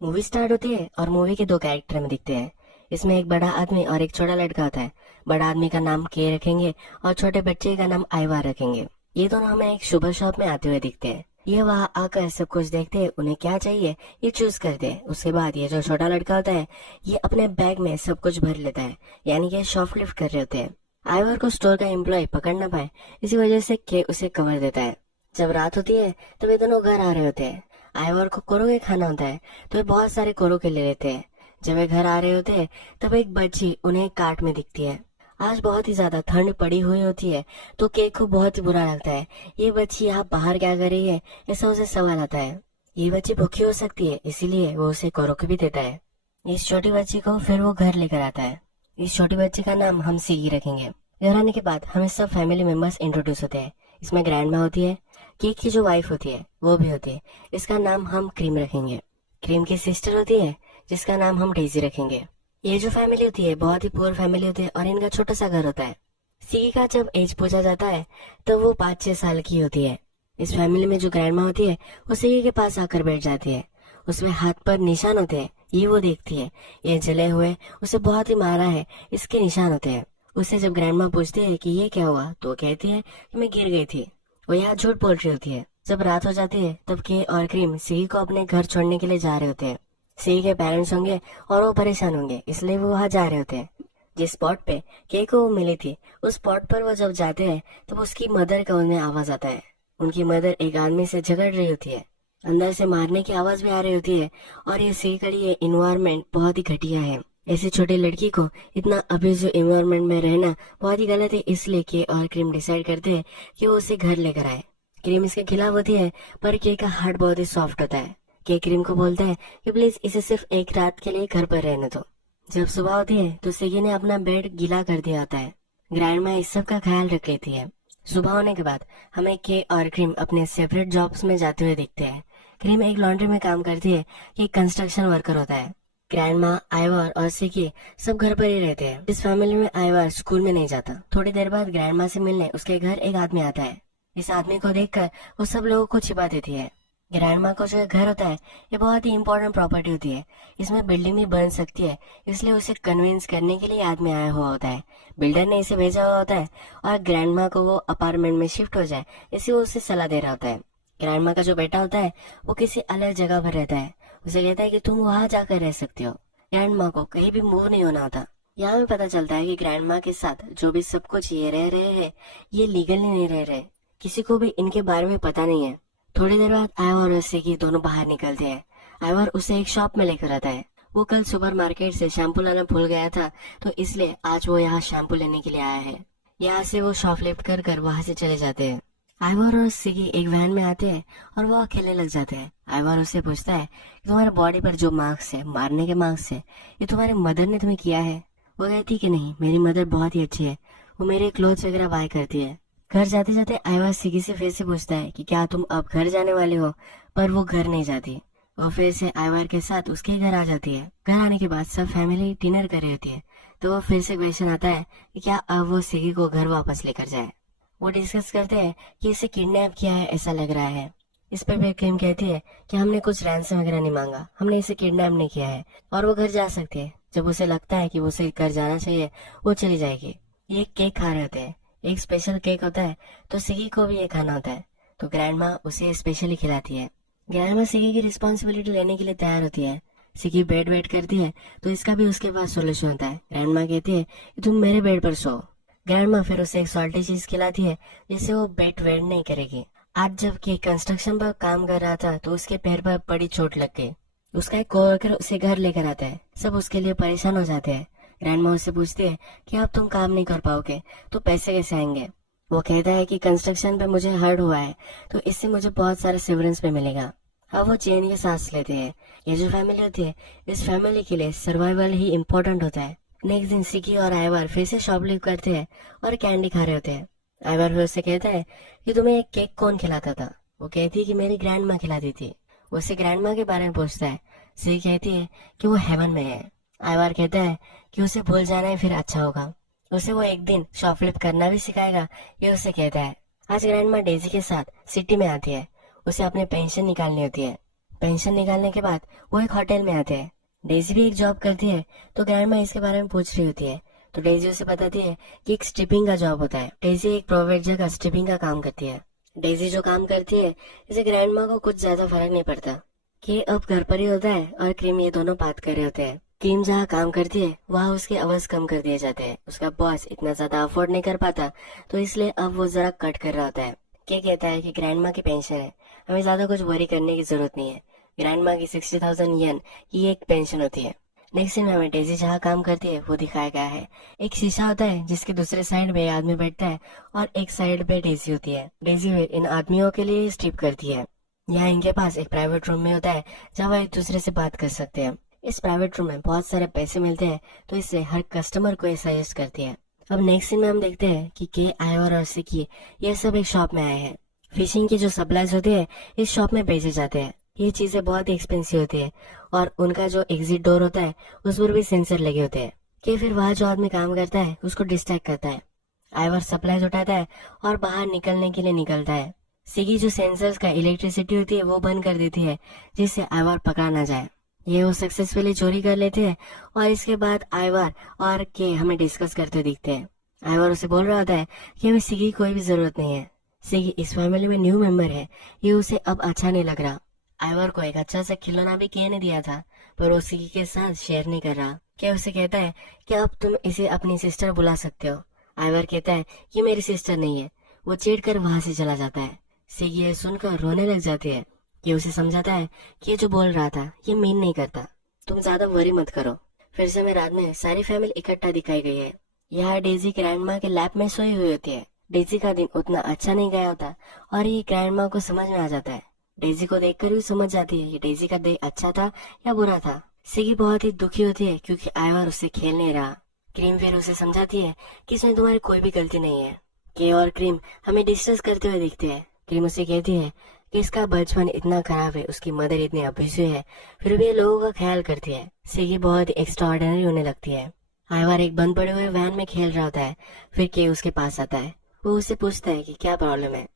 Movie start होती है और मूवी के दो कैरेक्टर में दिखते हैं। इसमें एक बड़ा आदमी और एक छोटा लड़का होता है। बड़ा आदमी का नाम के रखेंगे और छोटे बच्चे का नाम आइवा रखेंगे। ये दोनों हमें एक सुपर शॉप में आते हुए दिखते हैं। ये वहाँ आकर सब कुछ देखते हैं, उन्हें क्या चाहिए ये चूज करते हैं। उसके बाद ये जो छोटा लड़का होता है ये अपने बैग में सब कुछ भर लेता है, यानी कि शॉपलिफ्ट कर रहे होते हैं। आइवर को स्टोर का एम्प्लॉय पकड़ न पाए, इसी वजह से के उसे कवर देता है। जब रात होती है तब ये दोनों घर आ रहे होते हैं। आइवर को कोरोके खाना होता है तो वे बहुत सारे कोरोके ले लेते हैं। जब वे घर आ रहे होते हैं तब एक बच्ची उन्हें कार्ट में दिखती है। आज बहुत ही ज्यादा ठंड पड़ी हुई होती है तो केक को बहुत ही बुरा लगता है। ये बच्ची यहाँ बाहर क्या कर रही है, ऐसा उसे सवाल आता है। ये बच्ची भूखी हो सकती है, इसीलिए वो उसे कोरोके भी देता है। इस छोटी बच्ची को फिर वो घर लेकर आता है। इस छोटी बच्ची का नाम हम सीगी रखेंगे। घर आने के बाद हमें सब फैमिली मेंबर्स इंट्रोड्यूस होते हैं। इसमें ग्रैंड माँ होती है, केक की जो वाइफ होती है वो भी होती है। इसका नाम हम क्रीम रखेंगे। क्रीम की सिस्टर होती है जिसका नाम हम डेजी रखेंगे। ये जो फैमिली होती है बहुत ही पुअर फैमिली होती है और इनका छोटा सा घर होता है। सीगी का जब एज पूछा जाता है तो वो 5-6 साल की होती है। इस फैमिली में जो ग्रैंड माँ होती है वो सीगी के पास आकर बैठ जाती है। उसमें हाथ पर निशान होते हैं, ये वो देखती है। ये जले हुए उसे बहुत ही मारा है, इसके निशान होते हैं। उससे जब ग्रैंड माँ पूछती है कि ये क्या हुआ तो वो कहती है कि मैं गिर गई थी। वो यहाँ झूठ बोल रही होती है। जब रात हो जाती है तब के और क्रीम सीगी को अपने घर छोड़ने के लिए जा रहे होते हैं। सीगी के पेरेंट्स होंगे और वो परेशान होंगे, इसलिए वो वहाँ जा रहे होते हैं। जिस स्पॉट पे के को वो मिली थी उस स्पॉट पर वो जब जाते हैं तब उसकी मदर का उन्हें आवाज आता है। उनकी मदर एक आदमी से झगड़ रही होती है, अंदर से मारने की आवाज भी आ रही होती है। और ये सीगी के लिए इन्वायरमेंट बहुत ही घटिया है। ऐसी छोटी लड़की को इतना अब्यूजिव इन्वायरमेंट में रहना बहुत ही गलत है, इसलिए के और क्रीम डिसाइड करते हैं कि वो उसे घर लेकर आए। क्रीम इसके खिलाफ होती है पर के का हार्ट बहुत ही सॉफ्ट होता है। के क्रीम को बोलता है कि प्लीज इसे सिर्फ एक रात के लिए घर पर रहने दो। जब सुबह होती है तो सीगी ने अपना बेड गीला कर दिया होता है। ग्रैंड माँ इस सब का ख्याल रख लेती है। सुबह होने के बाद हमें के और क्रीम अपने सेपरेट जॉब्स में जाते हुए दिखते हैं। क्रीम एक लॉन्ड्री में काम करती है, कि कंस्ट्रक्शन वर्कर होता है। ग्रैंड माँ, आइवर और सीगी सब घर पर ही रहते हैं। इस फैमिली में आइवर स्कूल में नहीं जाता। थोड़ी देर बाद ग्रैंड माँ से मिलने उसके घर एक आदमी आता है। इस आदमी को देखकर वो सब लोगों को छिपा देती है। ग्रैंड माँ का जो घर होता है ये बहुत ही इंपॉर्टेंट प्रॉपर्टी होती है। इसमें बिल्डिंग भी बन सकती है, इसलिए उसे कन्विंस करने के लिए आदमी आया हुआ होता है। बिल्डर ने इसे भेजा हुआ होता है और ग्रैंड माँ को वो अपार्टमेंट में शिफ्ट हो जाए इसी वो उसे सलाह दे रहा होता है। ग्रैंड माँ का जो बेटा होता है वो किसी अलग जगह पर रहता है। उसे कहता है कि तुम वहां जाकर रह सकते हो। ग्रैंड माँ को कहीं भी मूव नहीं होना होता। यहाँ भी पता चलता है कि ग्रैंड माँ के साथ जो भी सब कुछ ये रह रहे हैं ये लीगली नहीं रह रहे, किसी को भी इनके बारे में पता नहीं है। थोड़ी देर बाद आइवर और सीगी दोनों बाहर निकलते हैं। आइवर उसे एक शॉप में लेकर आता है। वो कल सुपरमार्केट से शैम्पू लाना भूल गया था तो इसलिए आज वो यहाँ शैम्पू लेने के लिए आया है। यहाँ से वो शॉप लिफ्ट कर कर वहाँ से चले जाते हैं। आइवर और सीगी एक वैन में आते हैं और वो अकेले लग जाते हैं। आइवर उससे पूछता है कि तुम्हारे बॉडी पर जो मार्क्स है, मारने के मार्क्स है, ये तुम्हारी मदर ने तुम्हें किया है? वो कहती कि नहीं, मेरी मदर बहुत ही अच्छी है, वो मेरे क्लोथ्स वगैरह बाय करती है। घर जाते जाते आइवर सीगी से फिर से पूछता है कि क्या तुम अब घर जाने वाले हो, पर वो घर नहीं जाती। वो फिर से आइवर के साथ उसके घर आ जाती है। घर आने के बाद सब फैमिली डिनर कर रही होती है तो वो फिर से क्वेश्चन आता है कि क्या अब वो सीगी को घर वापस लेकर जाए। वो डिस्कस करते हैं कि इसे किडनैप किया है ऐसा लग रहा है। इस पर फिर क्रीम कहती है कि हमने कुछ रैंसम वगैरह नहीं मांगा, हमने इसे किडनैप नहीं किया है और वो घर जा सकती है। जब उसे लगता है कि वो उसे घर जाना चाहिए वो चली जाएगी। ये केक खा रहे होते हैं, एक स्पेशल केक होता है तो सीगी को भी ये खाना होता है तो ग्रैंड माँ उसे स्पेशली खिलाती है। ग्रैंड माँ सीगी की रिस्पॉन्सिबिलिटी लेने के लिए तैयार होती है। सीगी बेड वेट करती है तो इसका भी उसके पास सोल्यूशन होता है। ग्रैंड माँ कहती है कि तुम मेरे बेड पर सो। ग्रैंड माँ फिर उसे एक सॉल्टी चीज खिलाती है जिससे वो बेड वेट नहीं करेगी। आज जबकि कंस्ट्रक्शन पर काम कर रहा था तो उसके पैर पर बड़ी चोट लग गई। उसका एक कोवर्कर उसे घर लेकर आता है। सब उसके लिए परेशान हो जाते हैं। ग्रैंड माँ उससे पूछती है कि अब तुम काम नहीं कर पाओगे तो पैसे कैसे आएंगे? वो कहता है कि कंस्ट्रक्शन पे मुझे हर्ट हुआ है तो इससे मुझे बहुत सारे सेवरेंस पे मिलेगा। अब वो चैन की सांस लेते हैं। ये जो फैमिली होती है इस फैमिली के लिए सर्वाइवल ही इम्पोर्टेंट होता है। नेक्स्ट दिन सीगी और आइवर फिर से शॉपलिफ्ट करते हैं और कैंडी खा रहे होते हैं। आइवर फिर उससे कहता है कि तुम्हें एक केक कौन खिलाता था? वो कहती है कि मेरी ग्रैंड माँ खिलाती थी। वो उससे ग्रैंड माँ के बारे में पूछता है। सीगी कहती है कि वो हेवन में है। आइवर कहता है कि उसे भूल जाना ही फिर अच्छा होगा, उसे वो एक दिन शॉपलिफ्ट करना भी सिखाएगा, ये उसे कहता है। आज ग्रैंड माँ डेजी के साथ सिटी में आती है। उसे अपने पेंशन निकालनी होती है। पेंशन निकालने के बाद वो एक होटल में आते हैं। डेजी भी एक जॉब करती है, तो ग्रैंड माँ इसके बारे में पूछ रही होती है। तो डेजी उसे बताती है कि एक स्ट्रिपिंग का जॉब होता है। डेजी एक प्राइवेट जगह स्ट्रिपिंग का काम करती है। डेजी जो काम करती है, इसे ग्रैंड माँ को कुछ ज्यादा फर्क नहीं पड़ता कि अब घर पर ही होता है और क्रीम ये दोनों बात कर रहे होते हैं। क्रीम जहाँ काम करती है वहाँ उसके आवाज कम कर दिए जाते हैं। उसका बॉस इतना ज्यादा अफोर्ड नहीं कर पाता, तो इसलिए अब वो जरा कट कर रहा होता है। क्या कहता है कि ग्रैंड माँ की पेंशन है, हमें ज्यादा कुछ वरी करने की जरूरत नहीं है। ग्रैंड माँ की 60,000 येन की एक पेंशन होती है। नेक्स्ट सीन में हमें डेजी जहाँ काम करती है वो दिखाया गया है। एक शीशा होता है जिसके दूसरे साइड में आदमी बैठता है और एक साइड पे डेजी होती है। डेजी इन आदमियों के लिए स्ट्रिप करती है। यहाँ इनके पास एक प्राइवेट रूम में होता है जहाँ वह एक दूसरे से बात कर सकते हैं। इस प्राइवेट रूम में बहुत सारे पैसे मिलते हैं, तो इससे हर कस्टमर को ये सजेस्ट करती है। अब नेक्स्ट सीन में हम देखते हैं कि के आयवर और सिकी ये सब एक शॉप में आए हैं। फिशिंग की जो सप्लाईज होती है इस शॉप में भेजे जाते हैं। ये चीजें बहुत ही एक्सपेंसिव होती है और उनका जो एग्जिट डोर होता है उस पर भी सेंसर लगे होते हैं कि फिर वहाँ जो आदमी काम करता है उसको डिस्ट्रैक्ट करता है। आयवर सप्लाईज उठाता है और बाहर निकलने के लिए निकलता है। सिगी जो सेंसर्स का इलेक्ट्रिसिटी होती है वो बंद कर देती है, जिससे आयवर पकड़ा ना जाए। ये वो सक्सेसफुली चोरी कर लेते हैं और इसके बाद आयवर और के हमें डिस्कस करते दिखते हैं। आयवर उसे बोल रहा होता है कि हमें सिगी की कोई भी जरूरत नहीं है। सिगी इस फैमिली में न्यू मेंबर है, ये उसे अब अच्छा नहीं लग रहा। आयवर को एक अच्छा सा खिलौना भी के ने दिया था, पर वो सिगी के साथ शेयर नहीं कर रहा। क्या उसे कहता है कि अब तुम इसे अपनी सिस्टर बुला सकते हो। आयवर कहता है कि मेरी सिस्टर नहीं है। वो चिढ़ कर वहां से चला जाता है। सिगी ये सुनकर रोने लग जाती है। कि उसे समझाता है कि ये जो बोल रहा था ये मीन नहीं करता, तुम ज्यादा वरी मत करो। फिर से हमें रात में सारी फैमिली इकट्ठा दिखाई गई है। यहाँ डेजी ग्रैंड माँ के लैब में सोई हुई होती है। डेजी का दिन उतना अच्छा नहीं गया होता और ये ग्रैंड माँ को समझ में आ जाता है। डेजी को देखकर भी समझ जाती है कि डेजी का डे अच्छा था या बुरा था। सिगी बहुत ही दुखी होती है क्योंकि आयवर उससे खेल नहीं रहा। क्रीम फिर उसे समझाती है कि इसमें तुम्हारी कोई भी गलती नहीं है। के और क्रीम हमें डिस्कस करते हुए दिखते हैं। क्रीम उसे कहती है कि इसका बचपन इतना खराब है, उसकी मदर इतनी अब्यूसिव है, फिर भी लोगों का ख्याल करती है। सिगी बहुत एक्स्ट्राऑर्डिनरी होने लगती है। आयवर एक बंद पड़े हुए वैन में खेल रहा होता है। फिर के उसके पास आता है। वो उससे पूछता है कि क्या प्रॉब्लम है।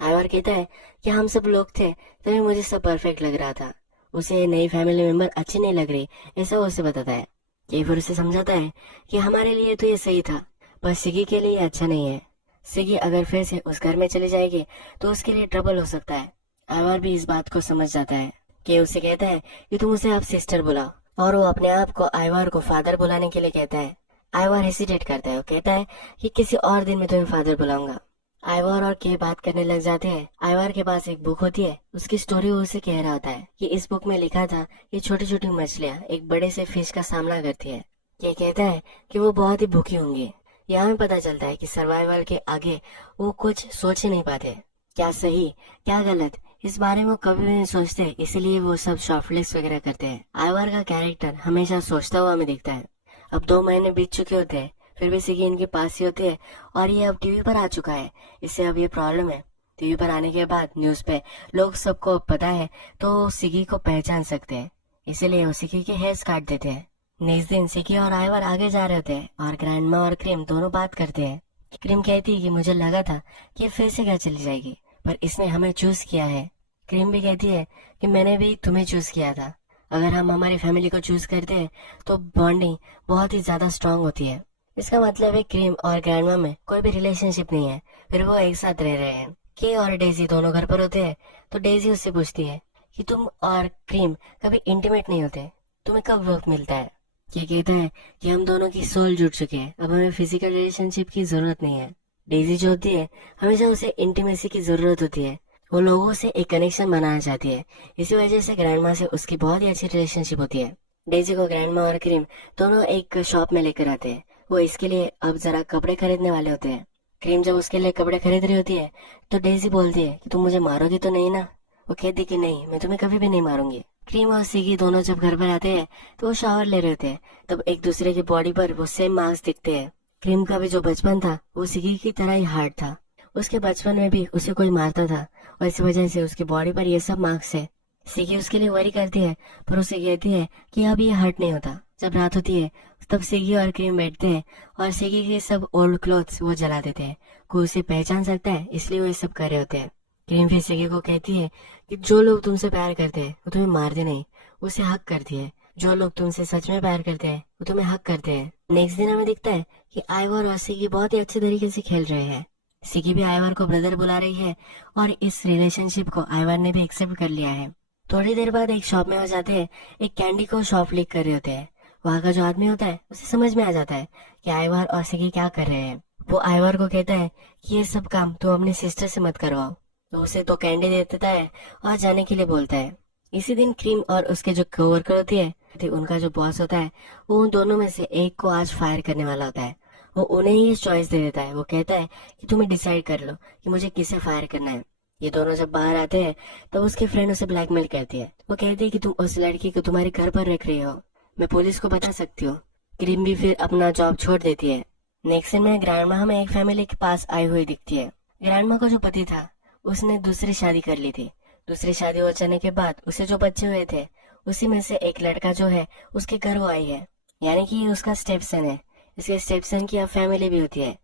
आयवर कहता है कि हम सब लोग थे तभी मुझे सब परफेक्ट लग रहा था, उसे नई फैमिली मेंबर अच्छी नहीं लग रही, ऐसा वो उसे बताता है। के फिर उसे समझाता है कि हमारे लिए तो ये सही था, पर सिगी के लिए अच्छा नहीं है। सिगी अगर फिर से उस घर में चली जाएगी तो उसके लिए ट्रबल हो सकता है। आयवर भी इस बात को समझ जाता है। कि उसे कहता है कि तुम उसे आप सिस्टर बुलाओ, और वो अपने आप को आयवर को फादर बुलाने के लिए कहता है। आयवर हेसिटेट करता है। वो कहता है कि किसी और दिन में तुम्हें फादर बुलाऊंगा। आयवर और के बात करने लग जाते हैं। आयवर के पास एक बुक होती है, उसकी स्टोरी वो उसे कह रहा होता है कि इस बुक में लिखा था कि छोटी छोटी मछलियाँ एक बड़े से फिश का सामना करती है। ये कहता है कि वो बहुत ही भूखी होंगी। यहाँ में पता चलता है कि सर्वाइवल के आगे वो कुछ सोच ही नहीं पाते, क्या सही क्या गलत इस बारे में वो कभी भी नहीं सोचते, इसलिए वो सब शॉर्टलिस्ट वगैरह करते हैं। आयवर का कैरेक्टर हमेशा सोचता हुआ हमें दिखता है। अब 2 महीने बीत चुके होते हैं, फिर भी सिगी इनके पास ही होती है और ये अब टीवी पर आ चुका है। इससे अब ये प्रॉब्लम है, टीवी पर आने के बाद न्यूज पे लोग सबको पता है तो सिगी को पहचान सकते हैं, इसीलिए वो सिगी के हेयर्स काट देते हैं। नेक्स्ट दिन सिगी और आयवर आगे जा रहे होते हैं और ग्रैंडमा और क्रीम दोनों बात करते हैं। क्रीम कहती है कि मुझे लगा था कि फिर से क्या चली जाएगी, पर इसने हमें चूज किया है। क्रीम भी कहती है कि मैंने भी तुम्हें चूज किया था। अगर हम हमारी फैमिली को चूज करते हैं तो बॉन्डिंग बहुत ही ज्यादा स्ट्रांग होती है। इसका मतलब है क्रीम और ग्रैंडमा में कोई भी रिलेशनशिप नहीं है, फिर वो एक साथ रह रहे हैं। के और डेजी दोनों घर पर होते हैं तो डेजी उससे पूछती है कि तुम और क्रीम कभी इंटीमेट नहीं होते, तुम्हें कब वक्त मिलता है। ये कहता है कि हम दोनों की सोल जुड़ चुके हैं, अब हमें फिजिकल रिलेशनशिप की जरूरत नहीं है। डेजी जो होती है हमेशा उसे इंटीमेसी की जरूरत होती है, वो लोगों से एक कनेक्शन बनाना चाहती है। इसी वजह से ग्रैंडमा से उसकी बहुत ही अच्छी रिलेशनशिप होती है। डेजी को ग्रैंडमा और क्रीम दोनों एक शॉप में लेकर आते हैं। वो इसके लिए अब जरा कपड़े खरीदने वाले होते हैं। क्रीम जब उसके लिए कपड़े खरीद रही होती है तो डेजी बोलती है कि तुम मुझे मारोगी तो नहीं ना। वो कहती कि नहीं, मैं तुम्हें कभी भी नहीं मारूंगी। क्रीम और सिगी दोनों जब घर पर आते हैं तो वो शावर ले रहे थे, तब एक दूसरे की बॉडी पर वो सेम मार्क्स दिखते हैं। क्रीम का भी जो बचपन था वो सिगी की तरह ही हार्ड था। उसके बचपन में भी उसे कोई मारता था और इस वजह से उसकी बॉडी पर ये सब मार्क्स है। सिगी उसके लिए वरी करती है, पर उसे कहती है कि अब ये हर्ट नहीं होता। जब रात होती है तब सिगी और क्रीम बैठते हैं और सिगी के सब ओल्ड क्लॉथ्स वो जला देते हैं। कोई उसे पहचान सकता है इसलिए वो ये सब कर रहे होते हैं। क्रीम फिर सिकी को कहती है कि जो लोग तुमसे प्यार करते हैं वो तुम्हें मारते नहीं, उसे हक करती है। जो लोग तुमसे सच में प्यार करते हैं वो तुम्हें हक करते हैं। नेक्स्ट दिन हमें दिखता है कि आइवर और सिकी बहुत ही अच्छे तरीके से खेल रहे हैं। सिकी भी आइवर को ब्रदर बुला रही है और इस रिलेशनशिप को आइवर ने भी एक्सेप्ट कर लिया है। थोड़ी देर बाद एक शॉप में हो जाते हैं, एक कैंडी को शॉप लीक कर रहे होते हैं। वहाँ का जो आदमी होता है उसे समझ में आ जाता है कि आइवर और सिकी क्या कर रहे हैं। वो आइवर को कहता है कि ये सब काम तुम अपनी सिस्टर से मत करवाओ, तो उसे तो कैंडी दे देता है और जाने के लिए बोलता है। इसी दिन क्रीम और उसके जो कोवर्कर होती है, उनका जो बॉस होता है, वो उन दोनों में से एक को आज फायर करने वाला होता है। वो उन्हें ही चॉइस दे देता है। वो कहता है कि तुम्हें डिसाइड कर लो कि मुझे किसे फायर करना है। ये दोनों जब बाहर आते हैं तब उसके फ्रेंड उसे ब्लैकमेल करती है। वो कहती है कि तुम उस लड़की को तुम्हारे घर पर रख रही हो, मैं पुलिस को बता सकती हूँ। क्रीम भी फिर अपना जॉब छोड़ देती है। नेक्स्ट दिन में ग्रैंडमा हमें एक फैमिली के पास आई हुई दिखती है। ग्रैंडमा का जो पति था उसने दूसरी शादी कर ली थी। दूसरी शादी हो जाने के बाद उसे जो बच्चे हुए थे उसी में से एक लड़का जो है उसके घर वो आई है, यानी कि उसका स्टेपसन है। इसके स्टेपसन की अब फैमिली भी होती है।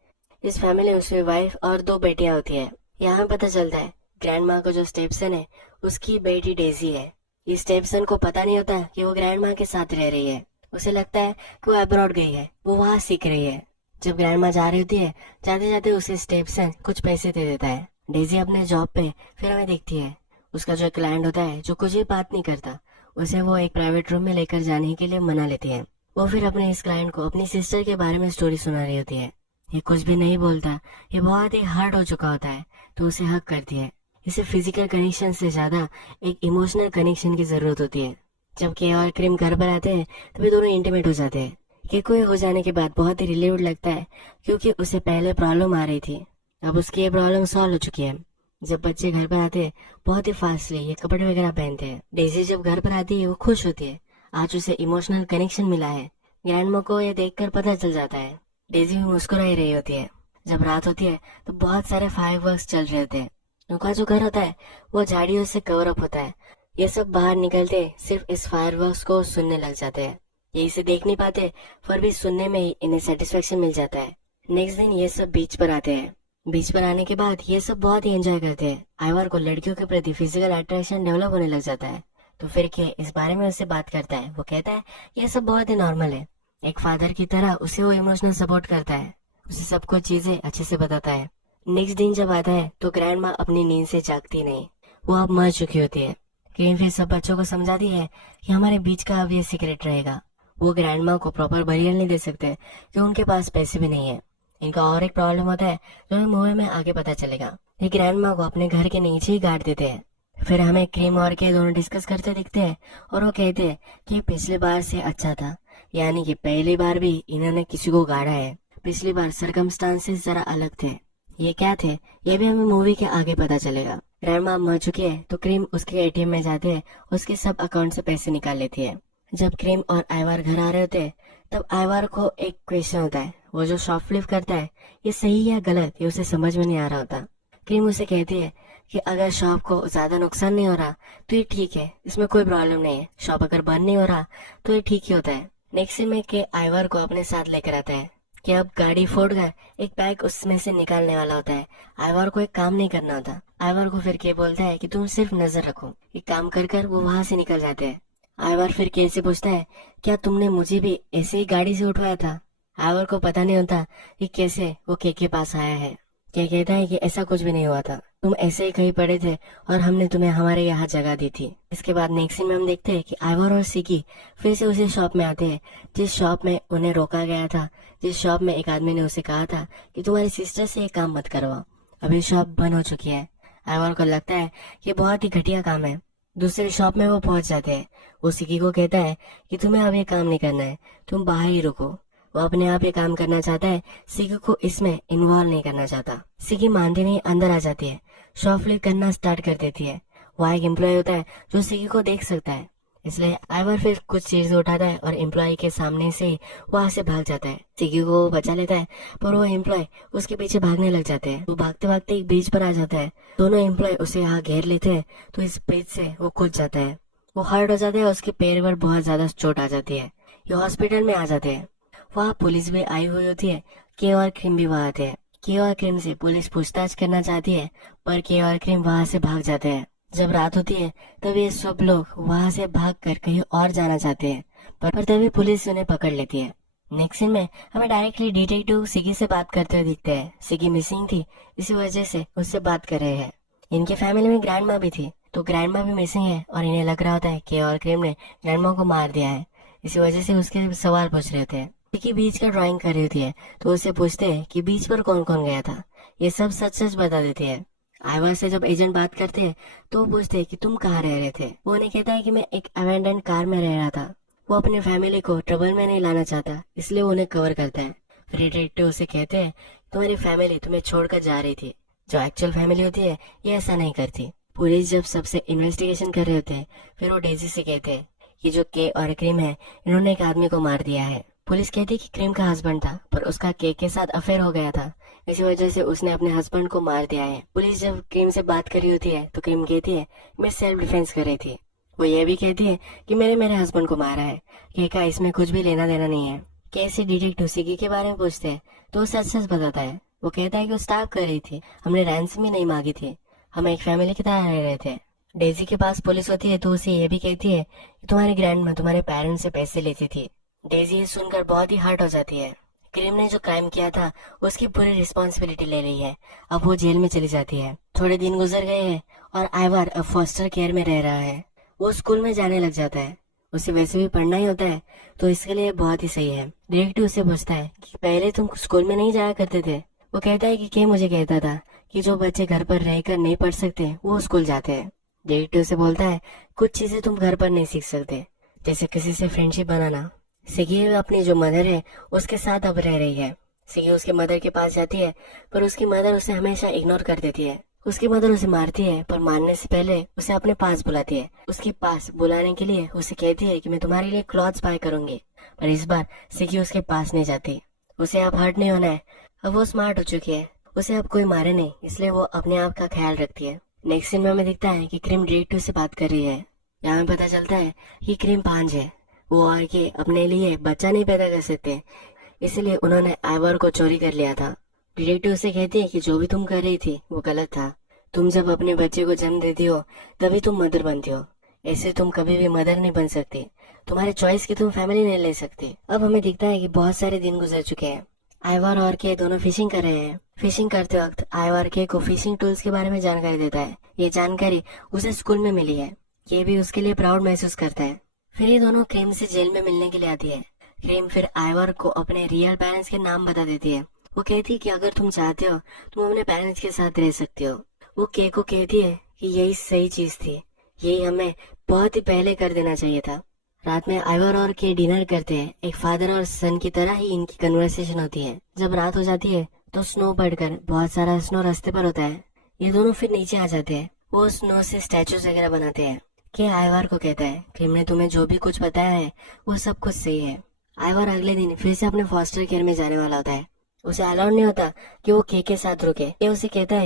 इस फैमिली में उसकी वाइफ और 2 बेटियां होती है। यहाँ पता चलता है ग्रैंडमा का जो स्टेपसन है उसकी बेटी डेजी है। इस स्टेपसन को पता नहीं होता कि वो ग्रैंडमा के साथ रह रही है। उसे लगता है कि वो अब्रॉड गई है, वो वहाँ सीख रही है। जब ग्रैंडमा जा रही होती है, जाते जाते उसे स्टेपसन कुछ पैसे दे देता है। डेजी अपने जॉब पे फिर हमें देखती है। उसका जो क्लाइंट होता है जो कुछ भी बात नहीं करता, उसे वो एक प्राइवेट रूम में लेकर जाने के लिए मना लेती है। वो फिर अपने इस क्लाइंट को अपनी सिस्टर के बारे में स्टोरी सुना रही होती है। ये कुछ भी नहीं बोलता, ये बहुत ही हर्ट हो चुका होता है, तो उसे हक करती है। इसे फिजिकल कनेक्शन से ज्यादा एक इमोशनल कनेक्शन की जरूरत होती है। जब के और क्रीम घर पर आते हैं तभी दोनों इंटीमेट हो जाते हैं। केको हो जाने के बाद बहुत ही रिलीव्ड लगता है, क्योंकि उसे पहले प्रॉब्लम आ रही थी, अब उसकी ये प्रॉब्लम सॉल्व हो चुकी है। जब बच्चे घर पर आते हैं बहुत ही फास्टली ये कपड़े वगैरह पहनते हैं। डेजी जब घर पर आती है वो खुश होती है, आज उसे इमोशनल कनेक्शन मिला है। ग्रैंडमा को ये देखकर पता चल जाता है। डेजी भी मुस्कुरा ही रही होती है। जब रात होती है तो बहुत सारे फायरवर्क्स चल रहे होते हैं। उनका जो घर होता है वो झाड़ियों से कवर अप होता है। ये सब बाहर निकलते सिर्फ इस फायरवर्क्स को सुनने लग जाते हैं। ये इसे देख नहीं पाते, पर भी सुनने में ही इन्हें सेटिस्फेक्शन मिल जाता है। नेक्स्ट दिन ये सब बीच पर आते हैं। बीच पर आने के बाद ये सब बहुत ही एंजॉय करते हैं। आइवर को लड़कियों के प्रति फिजिकल अट्रैक्शन डेवलप होने लग जाता है, तो फिर के इस बारे में उससे बात करता है। वो कहता है ये सब बहुत ही नॉर्मल है। एक फादर की तरह उसे वो इमोशनल सपोर्ट करता है, उसे सब कुछ चीजें अच्छे से बताता है। नेक्स्ट दिन जब आता है तो ग्रैंडमा अपनी नींद से जागती नहीं, वो अब मर चुकी होती है। क्रीम फिर सब बच्चों को समझाती है कि हमारे बीच का अब ये सीक्रेट रहेगा। वो ग्रैंडमा को प्रॉपर बरियल नहीं दे सकते क्योंकि उनके पास पैसे भी नहीं है। इनका और एक प्रॉब्लम होता है जो हमें मूवी में आगे पता चलेगा। ये ग्रैंडमा को अपने घर के नीचे ही गाड़ देते हैं। फिर हमें क्रीम और के दोनों डिस्कस करते दिखते हैं और वो कहते हैं कि पिछली बार से अच्छा था, यानी कि पहली बार भी इन्होंने किसी को गाड़ा है, पिछली बार सर्कमस्टांसेस जरा अलग थे। ये क्या थे ये भी हमें मूवी के आगे पता चलेगा। ग्रैंडमा मर चुकी है तो क्रीम उसके एटीएम में जाते हैं, उसके सब अकाउंट से पैसे निकाल लेती है। जब क्रीम और आइवर घर आ रहे होते हैं तब आइवर को एक क्वेश्चन होता है, वो जो शॉपलिफ्ट करता है ये सही या गलत ये उसे समझ में नहीं आ रहा होता। क्रीम उसे कहती है कि अगर शॉप को ज्यादा नुकसान नहीं हो रहा तो ये ठीक है, इसमें कोई प्रॉब्लम नहीं है। शॉप अगर बंद नहीं हो रहा तो ये ठीक ही होता है। नेक्स्ट में के आइवर को अपने साथ लेकर आता है कि अब गाड़ी फोड़ कर एक बैग उसमें से निकालने वाला होता है। आइवर को एक काम नहीं करना होता। आइवर को फिर के बोलता है कि तुम सिर्फ नजर रखो। एक काम कर कर वो वहां से निकल जाते हैं। आइवर फिर के से पूछता है क्या तुमने मुझे भी ऐसे ही गाड़ी से उठवाया था। आइवर को पता नहीं होता कि कैसे वो के पास आया है। के कहता है कि ऐसा कुछ भी नहीं हुआ था, तुम ऐसे ही कहीं पड़े थे और हमने तुम्हें हमारे यहाँ जगह दी थी। इसके बाद नेक्स्ट सीन में हम देखते हैं कि आइवर और सिकी फिर से उसी शॉप में आते हैं जिस शॉप में उन्हें रोका गया था, जिस शॉप में एक आदमी ने उसे कहा था कि तुम्हारी सिस्टर से ये काम मत करवाओ। अभी शॉप बंद हो चुकी है। आइवर को लगता है कि बहुत ही घटिया काम है। दूसरे शॉप में वो पहुंच जाते हैं। वो सिकी को कहता है कि तुम्हें अब ये काम नहीं करना है, तुम बाहर ही रुको। वो अपने आप ये काम करना चाहता है, सिकी को इसमें इन्वॉल्व नहीं करना चाहता। सिकी मानती नहीं, अंदर आ जाती है, शॉपलिफ्ट करना स्टार्ट कर देती है। वहाँ एक एम्प्लॉय होता है जो सिकी को देख सकता है, इसलिए आइवर फिर कुछ चीजें उठाता है और एम्प्लॉय के सामने से वहाँ से भाग जाता है। सिकी को वो बचा लेता है पर वो एम्प्लॉय उसके पीछे भागने लग जाते हैं। वो भागते भागते एक ब्रिज पर आ जाता है। दोनों एम्प्लॉय उसे यहाँ घेर लेते हैं तो इस ब्रिज से वो कूद जाता है। वो हर्ट हो जाता है, उसके पैर पर बहुत ज्यादा चोट आ जाती है। ये हॉस्पिटल में आ जाते हैं। वहाँ पुलिस भी आई हुई होती है। के और क्रीम भी वहाँ आते हैं। के और क्रिम से पुलिस पूछताछ करना चाहती है, पर के और क्रिम वहाँ से भाग जाते हैं। जब रात होती है तब ये सब लोग वहाँ से भागकर कहीं और जाना चाहते हैं, पर तभी पुलिस उन्हें पकड़ लेती है। नेक्स्ट सीन में हमें डायरेक्टली डिटेक्टिव सिगी से बात करते हुए दिखते हैं। सिगी मिसिंग थी, इसी वजह से उससे बात कर रहे हैं। इनके फैमिली में ग्रैंड माँ भी थी, तो ग्रैंड माँ भी मिसिंग है और इन्हें लग रहा होता है कि और क्रिम ने ग्रैंड माँ को मार दिया है। इसी वजह से उसके सवाल पूछ रहे होते हैं। सिगी बीच का ड्राइंग कर रही होती है, तो उससे पूछते हैं कि बीच पर कौन कौन गया था। ये सब सच सच बता देती है। आइवर से जब एजेंट बात करते हैं तो वो पूछते हैं कि तुम कहाँ रह रहे थे। वो उन्हें कहता है कि मैं एक अबैंडन कार में रह रहा था। वो अपनी फैमिली को ट्रबल में नहीं लाना चाहता, इसलिए वो उन्हें कवर करता है। फिर डिटेक्टिव उसे कहते हैं तुम्हारी फैमिली तुम्हें छोड़कर जा रही थी। जो एक्चुअल फैमिली होती है ये ऐसा नहीं करती। पुलिस जब सबसे इन्वेस्टिगेशन कर रहे होते हैं, फिर वो डेजी से कहते हैं कि जो के और क्रिम है इन्होंने एक आदमी को मार दिया है। पुलिस कहती है कि क्रिम का हस्बैंड था, पर उसका के साथ अफेयर हो गया था, इसी वजह से उसने अपने हस्बैंड को मार दिया है। पुलिस जब क्रिम से बात कर रही होती है तो क्रिम कहती है मैं सेल्फ डिफेंस कर रही थी। वो ये भी कहती है कि मैंने मेरे हस्बैंड को मारा है, के का इसमें कुछ भी लेना देना नहीं है। कैसे डिटेक्टिव सिगी के बारे में पूछते हैं तो वो सच सच बताता है। वो कहता है कि वो स्टाफ कर रही थी, हमने रैंसम ही नहीं मांगी थी, हम एक फैमिली की तरह रह रहे थे। डेजी के पास पुलिस होती है तो उसे ये भी कहती है कि तुम्हारी ग्रैंड माँ तुम्हारे पेरेंट्स से पैसे लेती थी। डेजी ये सुनकर बहुत ही हर्ट हो जाती है। क्रिम ने जो क्राइम किया था उसकी पूरी रिस्पॉन्सिबिलिटी ले रही है। अब वो जेल में चली जाती है। थोड़े दिन गुजर गए हैं और आइवर अब फॉस्टर केयर में रह रहा है। वो स्कूल में जाने लग जाता है, उसे वैसे भी पढ़ना ही होता है, तो इसके लिए बहुत ही सही है। डिटेक्टिव उसे पूछता है कि पहले तुम स्कूल में नहीं जाया करते थे। वो कहता है कि के मुझे कहता था कि जो बच्चे घर पर रहकर नहीं पढ़ सकते वो स्कूल जाते हैं। डिटेक्टिव से बोलता है कुछ चीजें तुम घर पर नहीं सीख सकते, जैसे किसी से फ्रेंडशिप बनाना। सिगी अपनी जो मदर है उसके साथ अब रह रही है। सिगी उसके मदर के पास जाती है, पर उसकी मदर उसे हमेशा इग्नोर कर देती है। उसकी मदर उसे मारती है, पर मारने से पहले उसे अपने पास बुलाती है। उसके पास बुलाने के लिए उसे कहती है कि मैं तुम्हारे लिए क्लॉथ्स बाय करूंगी, पर इस बार सिगी उसके पास नहीं जाती। उसे अब हर्ट नहीं होना है, अब वो स्मार्ट हो चुकी है, उसे अब कोई मारे नहीं, इसलिए वो अपने आप का ख्याल रखती है। नेक्स्ट सीन में हमें दिखता है कि क्रिम डिटेक्टिव से बात कर रही है। यहाँ में पता चलता है कि क्रिम पांच है, वो आके अपने लिए बच्चा नहीं पैदा कर सकते, इसलिए उन्होंने आइवर को चोरी कर लिया था। डिटेक्टिव उसे कहती है कि जो भी तुम कर रही थी वो गलत था। तुम जब अपने बच्चे को जन्म देती हो तभी तुम मदर बनती हो, ऐसे तुम कभी भी मदर नहीं बन सकती। तुम्हारे चॉइस की तुम फैमिली नहीं ले सकती। अब हमें दिखता है कि बहुत सारे दिन गुजर चुके हैं। आइवर और के दोनों फिशिंग कर रहे हैं। फिशिंग करते वक्त आइवर के को फिशिंग टूल्स के बारे में जानकारी देता है। ये जानकारी उसे स्कूल में मिली है। ये भी उसके लिए प्राउड महसूस करता है। फिर ये दोनों क्रीम से जेल में मिलने के लिए आती है। क्रीम फिर आइवर को अपने रियल पेरेंट्स के नाम बता देती है। वो कहती है कि अगर तुम चाहते हो तुम अपने पेरेंट्स के साथ रह सकते हो। वो के को कहती है कि यही सही चीज थी, यही हमें बहुत ही पहले कर देना चाहिए था। रात में आइवर और के डिनर करते हैं। एक फादर और सन की तरह ही इनकी कन्वर्सेशन होती है। जब रात हो जाती है तो स्नो पड़कर बहुत सारा स्नो रास्ते पर होता है। ये दोनों फिर नीचे आ जाते हैं। वो स्नो से स्टैचूज वगैरह बनाते हैं। के आइवर को कहता है क्रिम ने तुम्हें जो भी कुछ बताया है वो सब कुछ सही है। आइवर अगले दिन फिर से अपने फॉस्टर केयर में जाने वाला होता है। उसे अलाउड नहीं होता कि वो के साथ रुके। के उसे कहता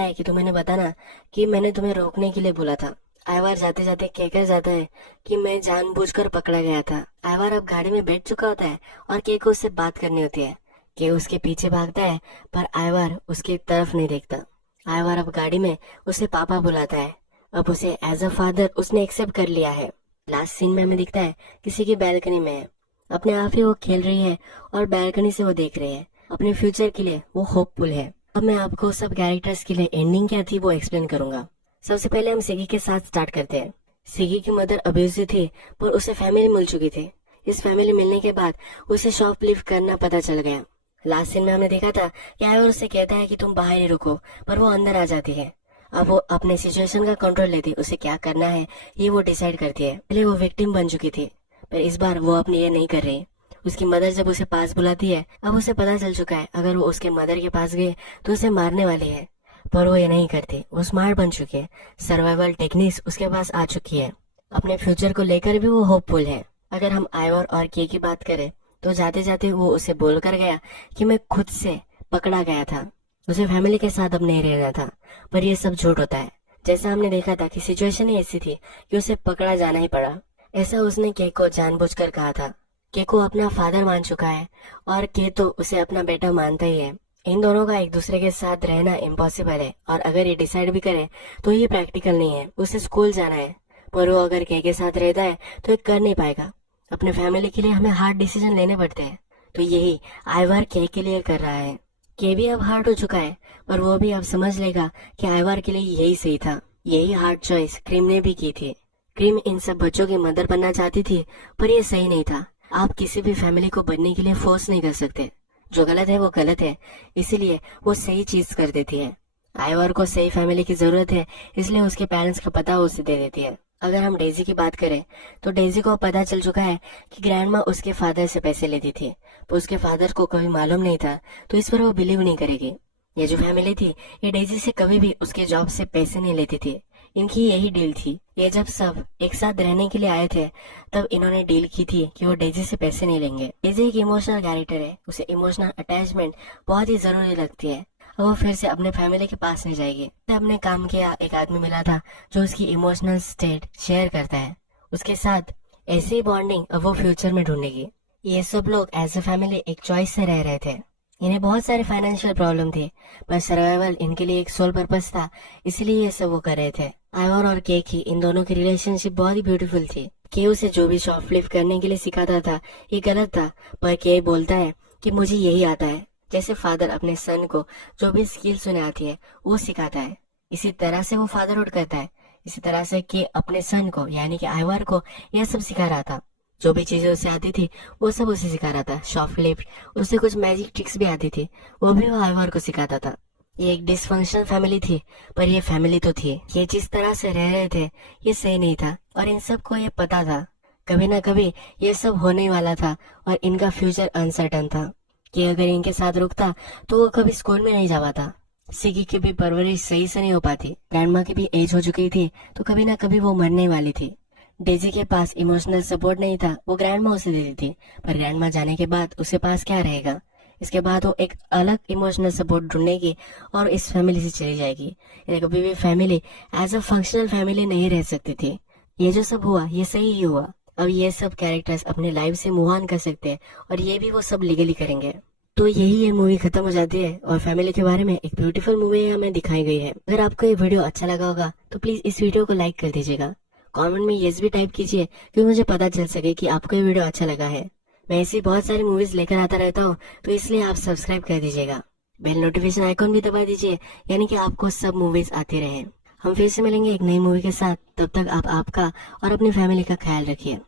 है कि तुम इन्हें बताना कि मैंने तुम्हें रोकने के लिए बोला था। आइवर जाते जाते कहकर जाता है कि मैं जानबूझकर पकड़ा गया था। आइवर अब गाड़ी में बैठ चुका होता है और के को उससे बात करनी होती है। के उसके पीछे भागता है, पर आइवर उसकी तरफ नहीं देखता। आइवर अब गाड़ी में उसे पापा बुलाता है। अब उसे एज अ फादर उसने एक्सेप्ट कर लिया है। लास्ट सीन में हमें दिखता है किसी की बैल्कनी में है। अपने आप ही वो खेल रही है और बैल्कनी से वो देख रही है। अपने फ्यूचर के लिए वो होपफुल है। अब मैं आपको सब कैरेक्टर्स के लिए एंडिंग क्या थी वो एक्सप्लेन करूंगा। सबसे पहले हम सिगी के साथ स्टार्ट करते हैं। सिगी की मदर अब्यूजिव थी, पर उसे फैमिली मिल चुकी थी। इस फैमिली मिलने के बाद उसे शॉपलिफ्ट करना पता चल गया। लास्ट सीन में हमने देखा था कि आइवर उससे कहता है कि तुम बाहर ही रुको, पर वो अंदर आ जाती है। अब वो अपने सिचुएशन का कंट्रोल लेती, उसे क्या करना है ये वो डिसाइड करती है। पहले वो विक्टिम बन चुकी थी, पर इस बार वो अपनी ये नहीं कर रही। उसकी मदर जब उसे पास बुलाती है, अब उसे पता चल चुका है अगर वो उसके मदर के पास गए तो उसे मारने वाली है, पर वो ये नहीं करती। वो स्मार्ट बन चुकी है, सर्वाइवल टेक्निक्स उसके पास आ चुकी है। अपने फ्यूचर को लेकर भी वो होपफुल है। अगर हम आइवर और के की बात करें तो जाते जाते वो उसे बोल कर गया कि मैं खुद से पकड़ा गया था, उसे फैमिली के साथ अब नहीं रहना था, पर ये सब झूठ होता है। जैसा हमने देखा था कि सिचुएशन ही ऐसी थी कि उसे पकड़ा जाना ही पड़ा। ऐसा उसने के को जानबूझकर कहा था। के को अपना फादर मान चुका है और के तो उसे अपना बेटा मानता ही है। इन दोनों का एक दूसरे के साथ रहना इम्पॉसिबल है और अगर ये डिसाइड भी करे तो ये प्रैक्टिकल नहीं है। उसे स्कूल जाना है, पर वो अगर के साथ रहता है तो ये कर नहीं पाएगा। अपने फैमिली के लिए हमें हार्ड डिसीजन लेने पड़ते हैं, तो यही आइवार के लिए कर रहा है। के भी अब हार्ड हो चुका है, पर वो भी अब समझ लेगा कि आइवार के लिए यही सही था। यही हार्ड चॉइस क्रीम ने भी की थी। क्रीम इन सब बच्चों की मदर बनना चाहती थी, पर ये सही नहीं था। आप किसी भी फैमिली को बनने के लिए फोर्स नहीं कर सकते। जो गलत है वो गलत है, इसीलिए वो सही चीज कर देती है। आइवर को सही फैमिली की जरूरत है, इसलिए उसके पेरेंट्स का पता उसे दे देती है। अगर हम डेजी की बात करें तो डेजी को पता चल चुका है कि ग्रैंडमा उसके फादर से पैसे लेती थी, पर उसके फादर को कभी मालूम नहीं था, तो इस पर वो बिलीव नहीं करेगी। ये जो फैमिली थी ये डेजी से कभी भी उसके जॉब से पैसे नहीं लेती थी। इनकी यही डील थी। ये जब सब एक साथ रहने के लिए आए थे तब इन्होंने डील की थी कि वो डेजी से पैसे नहीं लेंगे। डेजी एक इमोशनल कैरेक्टर है, उसे इमोशनल अटैचमेंट बहुत ही जरूरी लगती है। अब वो फिर से अपने फैमिली के पास नहीं जाएगी। अपने काम किया एक आदमी मिला था जो उसकी इमोशनल स्टेट शेयर करता है, उसके साथ ऐसी ही बॉन्डिंग अब वो फ्यूचर में ढूंढेगी। ये सब लोग एज अ फैमिली एक चॉइस से रह रहे थे। इन्हें बहुत सारे फाइनेंशियल प्रॉब्लम थे, पर सर्वाइवल इनके लिए एक सोल पर्पस था, इसलिए ये सब वो कर रहे थे। आइवर और के की इन दोनों की रिलेशनशिप बहुत ही ब्यूटीफुल थी। के उसे जो भी शॉपलिफ्ट करने के लिए सिखाता था ये गलत था, पर के बोलता है कि मुझे यही आता है। जैसे फादर अपने सन को जो भी स्किल्स उन्हें आती है वो सिखाता है, इसी तरह से वो फादरहुड करता है। इसी तरह से के अपने सन को यानी कि आइवर को यह सब सिखा रहा था। जो भी चीजें उसे आती थी वो सब उसे सिखा रहा था। शॉपलिफ्ट, उसे कुछ मैजिक ट्रिक्स भी आती थी, वो भी वो आइवर को सिखाता था। ये एक डिसफंक्शनल फैमिली थी, पर ये फैमिली तो थी। ये जिस तरह से रह रहे थे ये सही नहीं था और इन सबको ये पता था कभी ना कभी ये सब होने वाला था और इनका फ्यूचर अनसर्टन था कि अगर इनके साथ रुकता तो वो कभी स्कूल में नहीं जा पाता। सिगी की भी परवरिश सही से नहीं हो पाती। ग्रैंडमा की भी एज हो चुकी थी, तो कभी ना कभी वो मरने वाली थी। डेजी के पास इमोशनल सपोर्ट नहीं था, वो ग्रैंडमा उसे देती थी, पर ग्रैंडमा जाने के बाद उसके पास क्या रहेगा। इसके बाद वो एक अलग इमोशनल सपोर्ट ढूंढेगी और इस फैमिली से चली जाएगी। ये कभी भी family as a functional family नहीं रह सकती थी। ये जो सब हुआ ये सही ही हुआ। अब ये सब कैरेक्टर्स अपने लाइफ से मूव ऑन कर सकते हैं और ये भी वो सब लीगली करेंगे। तो यही ये मूवी खत्म हो जाती है और फैमिली के बारे में एक ब्यूटीफुल मूवी हमें दिखाई गई है। अगर आपको ये वीडियो अच्छा लगा होगा तो प्लीज इस वीडियो को लाइक कर दीजिएगा। कमेंट में यस भी टाइप कीजिए कि मुझे पता चल सके कि आपको ये वीडियो अच्छा लगा है। मैं ऐसी बहुत सारी मूवीज लेकर आता रहता हूँ, तो इसलिए आप सब्सक्राइब कर दीजिएगा। बेल नोटिफिकेशन आइकॉन भी दबा दीजिए, यानी कि आपको सब मूवीज आती रहे। हम फिर से मिलेंगे एक नई मूवी के साथ। तब तक आप आपका और अपनी फैमिली का ख्याल रखिए।